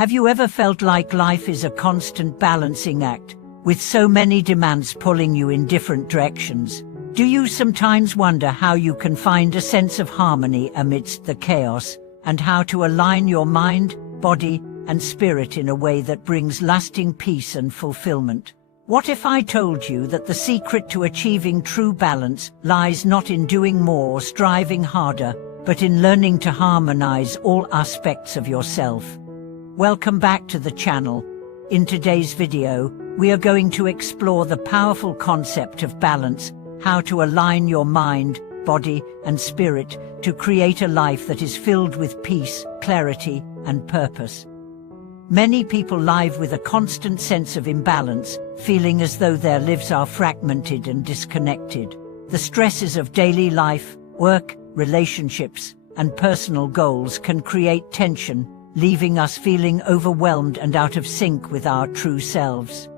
Have you ever felt like life is a constant balancing act, with so many demands pulling you in different directions? Do you sometimes wonder how you can find a sense of harmony amidst the chaos, and how to align your mind, body, and spirit in a way that brings lasting peace and fulfillment? What if I told you that the secret to achieving true balance lies not in doing more or striving harder, but in learning to harmonize all aspects of yourself? Welcome back to the channel. In today's video, we are going to explore the powerful concept of balance, how to align your mind, body, and spirit to create a life that is filled with peace, clarity, and purpose. Many people live with a constant sense of imbalance, feeling as though their lives are fragmented and disconnected. The stresses of daily life, work, relationships, and personal goals can create tension, leaving us feeling overwhelmed and out of sync with our true selves.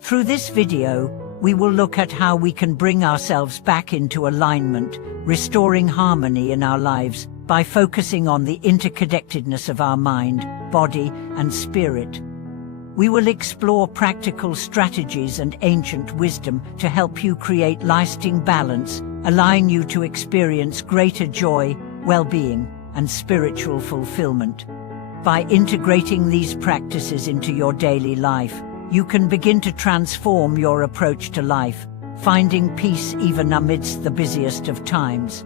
Through this video, we will look at how we can bring ourselves back into alignment, restoring harmony in our lives by focusing on the interconnectedness of our mind, body, and spirit. We will explore practical strategies and ancient wisdom to help you create lasting balance, allowing you to experience greater joy, well-being, and spiritual fulfillment. By integrating these practices into your daily life, you can begin to transform your approach to life, finding peace even amidst the busiest of times.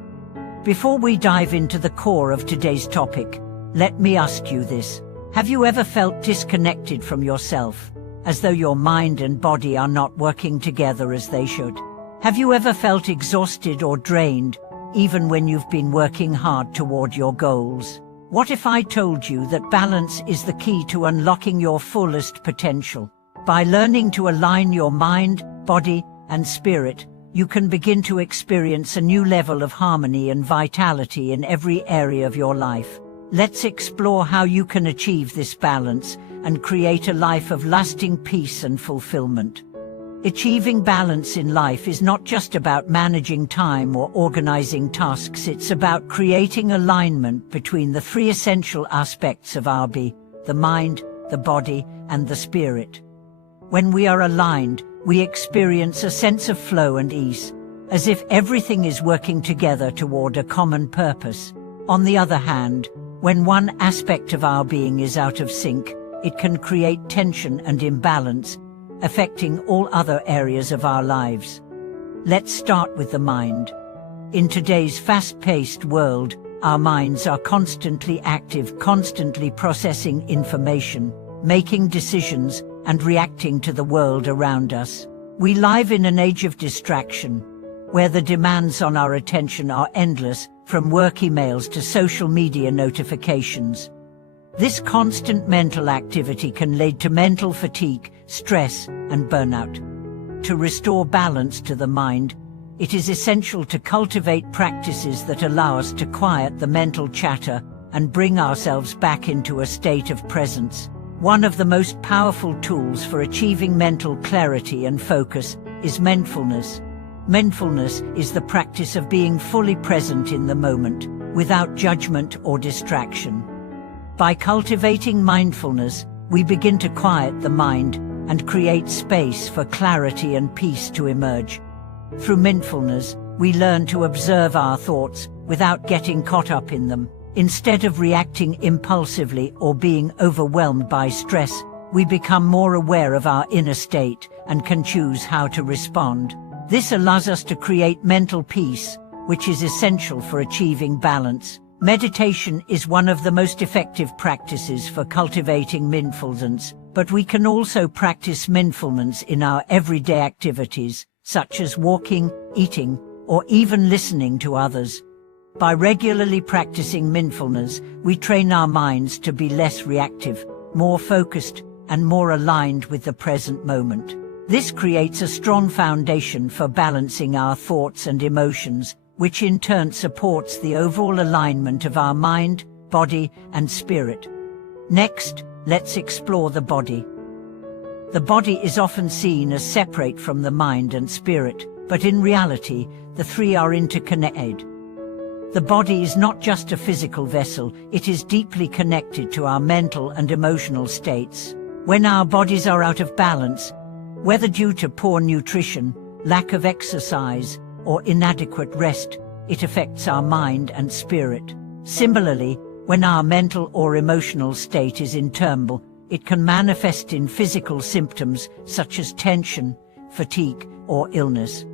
Before we dive into the core of today's topic, let me ask you this. Have you ever felt disconnected from yourself, as though your mind and body are not working together as they should? Have you ever felt exhausted or drained, even when you've been working hard toward your goals? What if I told you that balance is the key to unlocking your fullest potential? By learning to align your mind, body, and spirit, you can begin to experience a new level of harmony and vitality in every area of your life. Let's explore how you can achieve this balance and create a life of lasting peace and fulfillment. Achieving balance in life is not just about managing time or organizing tasks, it's about creating alignment between the three essential aspects of our being: the mind, the body, and the spirit. When we are aligned, we experience a sense of flow and ease, as if everything is working together toward a common purpose. On the other hand, when one aspect of our being is out of sync, it can create tension and imbalance, affecting all other areas of our lives. Let's start with the mind. In today's fast-paced world, our minds are constantly active, constantly processing information, making decisions, and reacting to the world around us. We live in an age of distraction, where the demands on our attention are endless, from work emails to social media notifications. This constant mental activity can lead to mental fatigue, stress, and burnout. To restore balance to the mind, it is essential to cultivate practices that allow us to quiet the mental chatter and bring ourselves back into a state of presence. One of the most powerful tools for achieving mental clarity and focus is mindfulness. Mindfulness is the practice of being fully present in the moment, without judgment or distraction. By cultivating mindfulness, we begin to quiet the mind and create space for clarity and peace to emerge. Through mindfulness, we learn to observe our thoughts without getting caught up in them. Instead of reacting impulsively or being overwhelmed by stress, we become more aware of our inner state and can choose how to respond. This allows us to create mental peace, which is essential for achieving balance. Meditation is one of the most effective practices for cultivating mindfulness, but we can also practice mindfulness in our everyday activities, such as walking, eating, or even listening to others. By regularly practicing mindfulness, we train our minds to be less reactive, more focused, and more aligned with the present moment. This creates a strong foundation for balancing our thoughts and emotions, which in turn supports the overall alignment of our mind, body, and spirit. Next, let's explore the body. The body is often seen as separate from the mind and spirit, but in reality, the three are interconnected. The body is not just a physical vessel, it is deeply connected to our mental and emotional states. When our bodies are out of balance, whether due to poor nutrition, lack of exercise, or inadequate rest, it affects our mind and spirit. Similarly, when our mental or emotional state is in turmoil, it can manifest in physical symptoms such as tension, fatigue, or illness.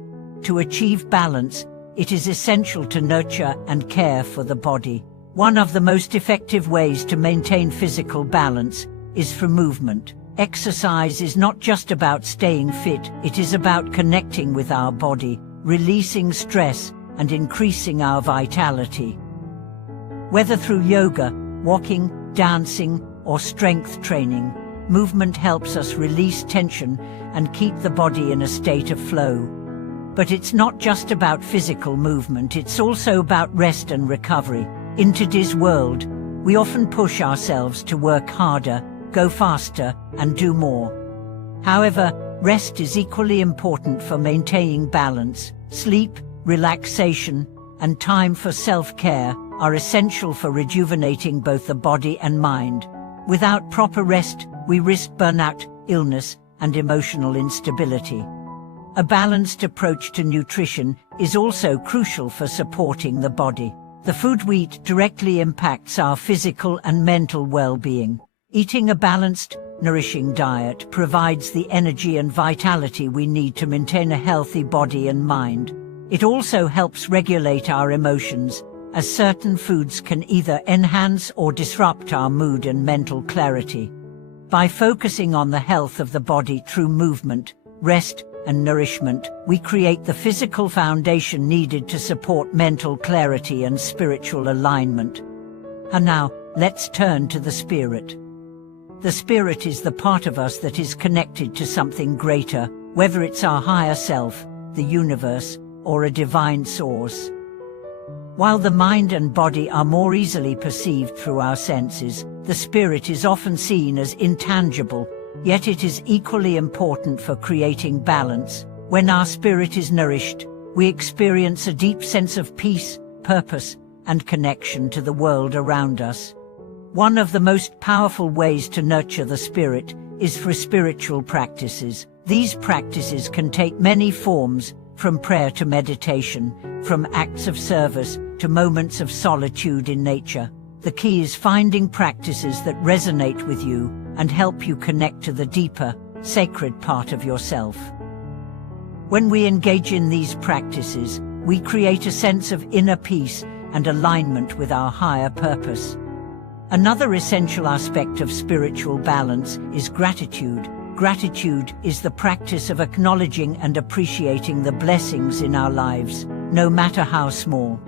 To achieve balance, it is essential to nurture and care for the body. One of the most effective ways to maintain physical balance is through movement. Exercise is not just about staying fit, it is about connecting with our body, releasing stress, and increasing our vitality. Whether through yoga, walking, dancing, or strength training, movement helps us release tension and keep the body in a state of flow. But it's not just about physical movement, it's also about rest and recovery. In today's world, we often push ourselves to work harder, go faster, and do more. However, rest is equally important for maintaining balance. Sleep, relaxation, and time for self-care are essential for rejuvenating both the body and mind. Without proper rest, we risk burnout, illness, and emotional instability. A balanced approach to nutrition is also crucial for supporting the body. The food we eat directly impacts our physical and mental well-being. Eating a balanced, nourishing diet provides the energy and vitality we need to maintain a healthy body and mind. It also helps regulate our emotions, as certain foods can either enhance or disrupt our mood and mental clarity. By focusing on the health of the body through movement, rest, and nourishment, we create the physical foundation needed to support mental clarity and spiritual alignment. And now, let's turn to the spirit. The spirit is the part of us that is connected to something greater, whether it's our higher self, the universe, or a divine source. While the mind and body are more easily perceived through our senses, the spirit is often seen as intangible, yet it is equally important for creating balance. When our spirit is nourished, we experience a deep sense of peace, purpose, and connection to the world around us. One of the most powerful ways to nurture the spirit is through spiritual practices. These practices can take many forms, from prayer to meditation, from acts of service to moments of solitude in nature. The key is finding practices that resonate with you and help you connect to the deeper, sacred part of yourself. When we engage in these practices, we create a sense of inner peace and alignment with our higher purpose. Another essential aspect of spiritual balance is gratitude. Gratitude is the practice of acknowledging and appreciating the blessings in our lives, no matter how small.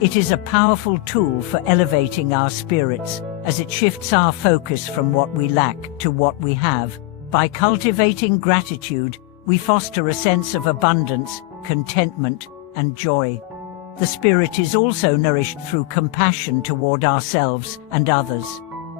It is a powerful tool for elevating our spirits, as it shifts our focus from what we lack to what we have. By cultivating gratitude, we foster a sense of abundance, contentment, and joy. The spirit is also nourished through compassion toward ourselves and others.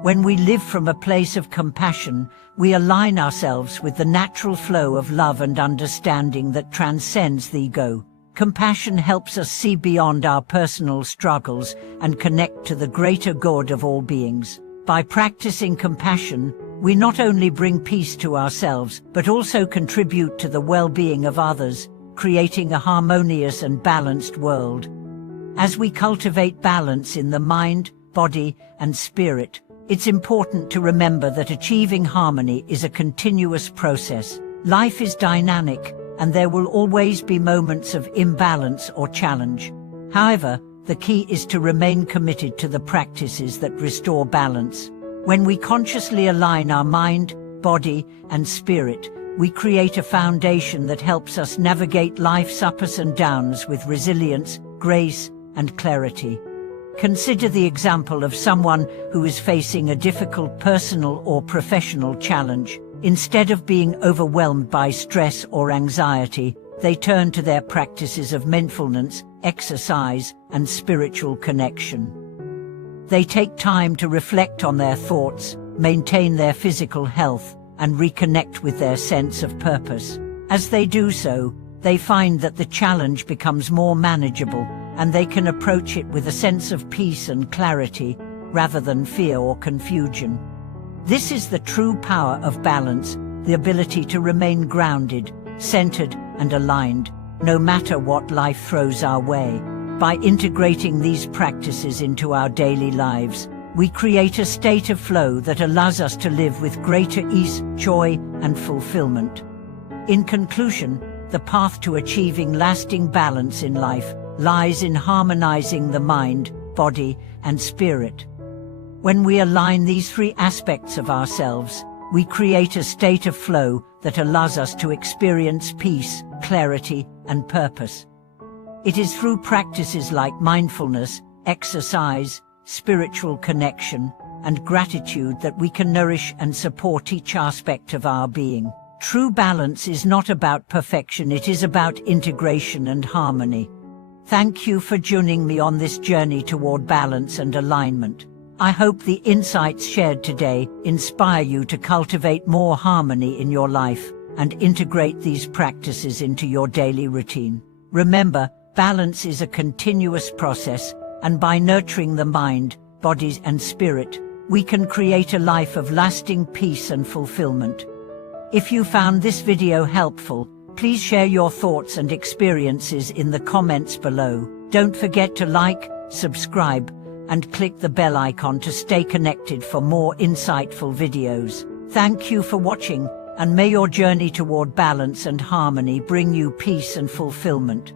When we live from a place of compassion, we align ourselves with the natural flow of love and understanding that transcends the ego. Compassion helps us see beyond our personal struggles and connect to the greater good of all beings. By practicing compassion, we not only bring peace to ourselves, but also contribute to the well-being of others, creating a harmonious and balanced world. As we cultivate balance in the mind, body, and spirit, it's important to remember that achieving harmony is a continuous process. Life is dynamic, and there will always be moments of imbalance or challenge. However, the key is to remain committed to the practices that restore balance. When we consciously align our mind, body, and spirit, we create a foundation that helps us navigate life's ups and downs with resilience, grace, and clarity. Consider the example of someone who is facing a difficult personal or professional challenge. Instead of being overwhelmed by stress or anxiety, they turn to their practices of mindfulness, exercise, and spiritual connection. They take time to reflect on their thoughts, maintain their physical health, and reconnect with their sense of purpose. As they do so, they find that the challenge becomes more manageable, and they can approach it with a sense of peace and clarity rather than fear or confusion. This is the true power of balance, the ability to remain grounded, centered, and aligned, no matter what life throws our way. By integrating these practices into our daily lives, we create a state of flow that allows us to live with greater ease, joy, and fulfillment. In conclusion, the path to achieving lasting balance in life lies in harmonizing the mind, body, and spirit. When we align these three aspects of ourselves, we create a state of flow that allows us to experience peace, clarity, and purpose. It is through practices like mindfulness, exercise, spiritual connection, and gratitude that we can nourish and support each aspect of our being. True balance is not about perfection, it is about integration and harmony. Thank you for joining me on this journey toward balance and alignment. I hope the insights shared today inspire you to cultivate more harmony in your life and integrate these practices into your daily routine. Remember, balance is a continuous process, and by nurturing the mind, body, and spirit, we can create a life of lasting peace and fulfillment. If you found this video helpful, please share your thoughts and experiences in the comments below. Don't forget to like, subscribe, and click the bell icon to stay connected for more insightful videos. Thank you for watching, and may your journey toward balance and harmony bring you peace and fulfillment.